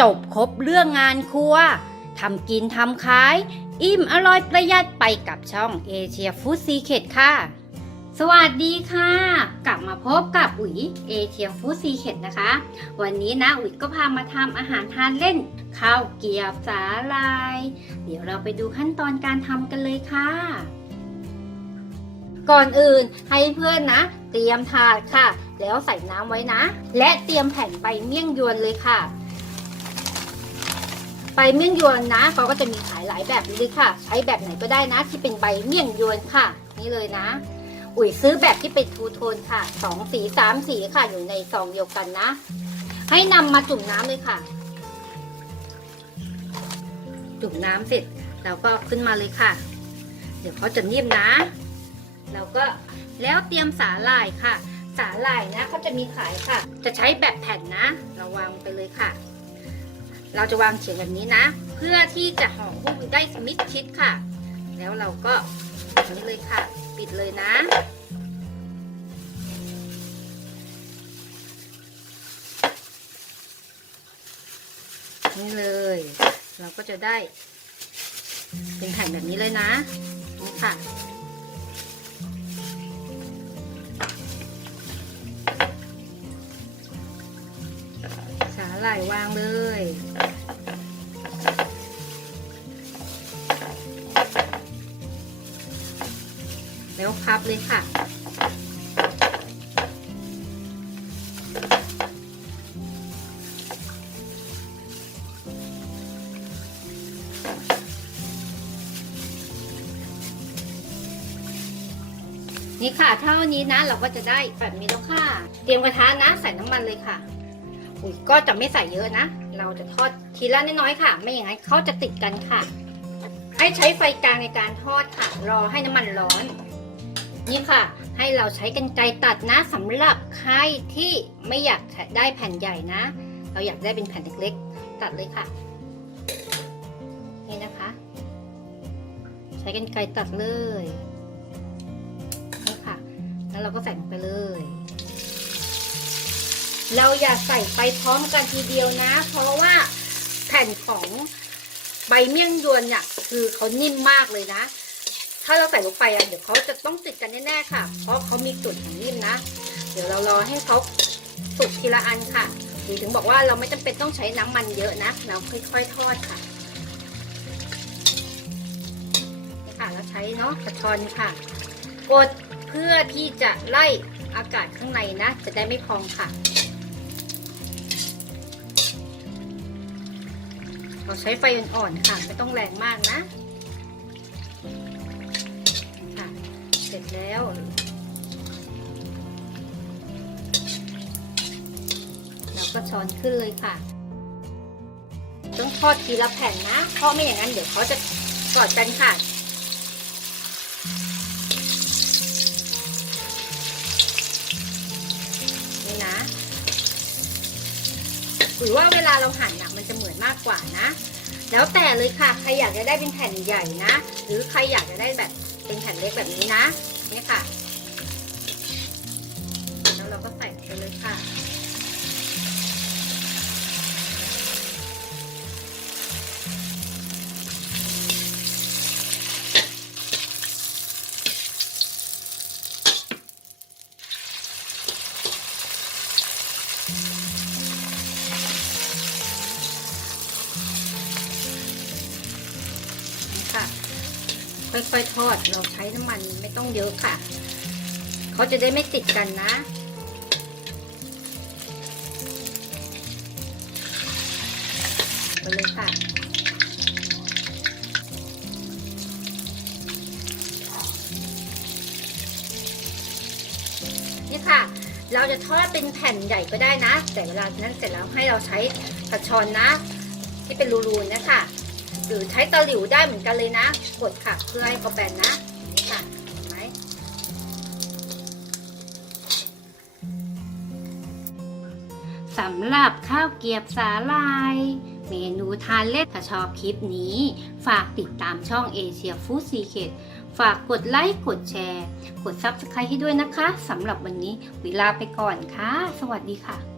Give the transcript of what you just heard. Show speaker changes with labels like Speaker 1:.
Speaker 1: จบครบเรื่องงานครัวทำกินทำขาย อิ่มอร่อยประหยัดไปกับช่องเอเชียฟู้ดซีเค t ค่ะ สวัสดีค่ะ กลับมาพบกับอุ๋ยเอเชียฟู้ดซีเค t นะคะ วันนี้นะอุ๋ยก็พามาทำอาหารทานเล่น ข้าวเกี๊ยวสาลาย เดี๋ยวเราไปดูขั้นตอนการทำกันเลยค่ะก่อนอื่นให้เพื่อนนะ เตรียมถาดค่ะ แล้วใส่น้ำไว้นะ และเตรียมแผ่นใบเมี่ยงยวนเลยค่ะ ใบเมี่ยงยวนนะเขาก็จะมีขายหลายแบบเลยค่ะ ใช้แบบไหนก็ได้นะ ที่เป็นใบเมี่ยงยวนค่ะ นี่เลยนะ อุ๋ยซื้อแบบที่เป็นทูโทนค่ะสองสีสามสีค่ะอยู่ในซองเดียวกันนะ ให้นำมาจุ่มน้ำเลยค่ะ จุ่มน้ำเสร็จเราก็ขึ้นมาเลยค่ะ เดี๋ยวเขาจะนิ่มนะเราก็แล้วเตรียมสาหร่ายค่ะ สาหร่ายนะเขาจะมีขายค่ะ จะใช้แบบแผ่นนะ เราวางไปเลยค่ะ เราจะวางเฉียงแบบนี้นะ เพื่อที่จะห่อหุ้มได้มิดชิดค่ะ แล้วเราก็แบบนี้เลยค่ะ ปิดเลยนะนี่เลย เราก็จะได้ เป็นแผ่นแบบนี้เลยนะนี่ค่ะสาหร่ายวางเลย แล้วพับเลยค่ะ นี่ค่ะเท่านี้นะเราก็จะได้แบบนี้แล้วค่ะ เตรียมกระทะนะใส่น้ำมันเลยค่ะอุยก็จะไม่ใส่เยอะนะ เราจะทอดทีละน้อยๆค่ะ ไม่อย่างนั้นเขาจะติดกันค่ะ ให้ใช้ไฟกลางในการทอดค่ะ รอให้น้ำมันร้อน นี่ค่ะ ให้เราใช้กันไกรตัดนะสำหรับใครที่ไม่อยากได้แผ่นใหญ่นะ เราอยากได้เป็นแผ่นเล็กๆ ตัดเลยค่ะ นี่นะคะ ใช้กันไกรตัดเลยนี่ค่ะ แล้วเราก็ใส่งไปเลย เราอย่าใส่ไปพร้อมกันทีเดียวนะ เพราะว่าแผ่นของใบเมี่ยงยวนเนี่ยคือเขานิ่มมากเลยนะ ถ้าเราใส่ลงไปอะเดี๋ยวเขาจะต้องติดกันแน่ๆค่ะ เพราะเขามีจุดของนิ่มนะ เดี๋ยวเรารอให้เขาสุกทีละอันค่ะหรือถึงบอกว่าเราไม่จำเป็นต้องใช้น้ำมันเยอะนะ เราค่อยๆทอดค่ะ ค่ะเราใช้เนาะกระชอนค่ะ กดเพื่อที่จะไล่อากาศข้างในนะ จะได้ไม่พองค่ะเราใช้ไฟอ่อนๆค่ะ ไม่ต้องแรงมากนะ ร็จแล้วเราก็ช้อนขึ้นเลยค่ะ ต้องทอดทีละแผ่นนะเพราะไม่อย่างนั้นเดี๋ยวเขาจะกอดกันค่ะนี่นะหรือว่าเวลาเราหั่นน่ะมันจะเหมือนมากกว่านะ แล้วแต่เลยค่ะ ใครอยากจะได้เป็นแผ่นใหญ่นะ หรือใครอยากจะได้แบบเป็นแผ่นเล็กแบบนี้นะ นี่ค่ะ แล้วเราก็ใส่ไปเลยค่ะ ค่อยๆทอดเราใช้น้ำมันไม่ต้องเยอะค่ะ เขาจะได้ไม่ติดกันนะ เลยค่ะนี่ค่ะ เราจะทอดเป็นแผ่นใหญ่ก็ได้นะ แต่เวลานั้นเสร็จแล้วให้เราใช้กระชอนนะ ที่เป็นรูๆนะคะ หรือใช้ตะหลิวได้เหมือนกันเลยนะ กดค่ะเพื่อให้เขาแบนนะนี่ค่ะเห็นไหมสำหรับข้าวเกียบสาลาย เมนูทานเล่นถ้าชอบคลิปนี้ ฝากติดตามช่องเอเชียฟู้ดซีเคฝากกดไลค์ กดแชร์ กด Subscribe ให้ด้วยนะคะสำหรับวันนี้เวลาไปก่อนค่ะ สวัสดีค่ะ